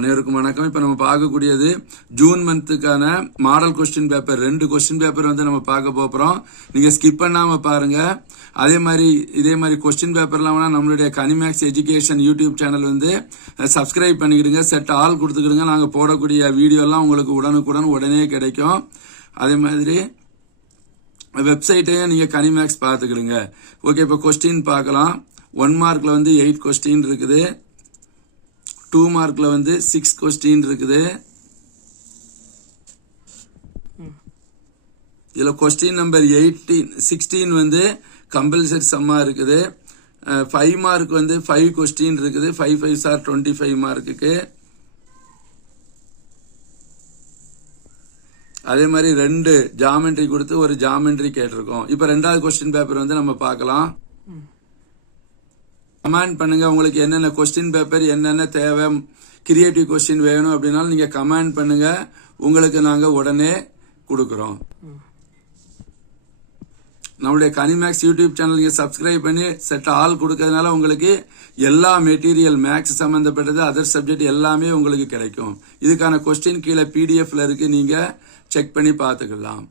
அனைவருக்கும் வணக்கம். இப்ப நம்ம பார்க்கக்கூடியது ஜூன் மந்த்துக்கான model question paper. 2 question paper வந்து நம்ம பார்க்க போறோம். நீங்க ஸ்கிப் பண்ணாம பாருங்க. இதே மாதிரி கொஸ்டின் பேப்பர்லாம் வேணா நம்மளுடைய கனிமேக்ஸ் எஜுகேஷன் யூடியூப் சேனல் வந்து சப்ஸ்கிரைப் பண்ணிக்கிடுங்க. செட் ஆல் கொடுத்துக்கிடுங்க. நாங்க போடக்கூடிய வீடியோ எல்லாம் உங்களுக்கு உடனே கிடைக்கும். அதே மாதிரி வெப்சைட்டையும் நீங்க கனிமேக்ஸ் பார்த்துக்கிடுங்க. ஓகே, இப்ப கொஸ்டின் பார்க்கலாம். 1 மார்க்ல வந்து 8 கொஸ்டின் இருக்குது. 2 மார்க்ல வந்து 6 கொஸ்டின் இருக்குது. இதுல கொஸ்டின் நம்பர் 16 வந்து கம்பல்சரி சம்மா இருக்குது. 5 மார்க் வந்து 5 கொஸ்டின் இருக்குது. 5 5s are 25 மார்க்குக்கு. அதே மாதிரி 2 ஜாமெண்ட்ரி கொடுத்து ஒரு ஜாமெண்ட்ரி கேட்டிருக்கோம். இப்ப 2வது கொஸ்டின் பேப்பர் வந்து நம்ம பார்க்கலாம். கமெண்ட் பண்ணுங்க. உங்களுக்கு என்னென்ன கொஸ்டின் பேப்பர் என்னென்ன தேவை, கிரியேட்டிவ் கொஸ்டின் வேணும் அப்படின்னாலும் நீங்க கமெண்ட் பண்ணுங்க. உங்களுக்கு நாங்க உடனே கொடுக்கறோம். நம்மளுடைய கனிமேக்ஸ் யூடியூப் சேனல் நீங்க சப்ஸ்கிரைப் பண்ணி செட் ஆல் கொடுக்கறதுனால உங்களுக்கு எல்லா மெட்டீரியல் மேக்ஸ் சம்பந்தப்பட்டது அதர் சப்ஜெக்ட் எல்லாமே உங்களுக்கு கிடைக்கும். இதுக்கான கொஸ்டின் கீழே PDF இருக்கு, நீங்க செக் பண்ணி பார்த்துக்கலாம்.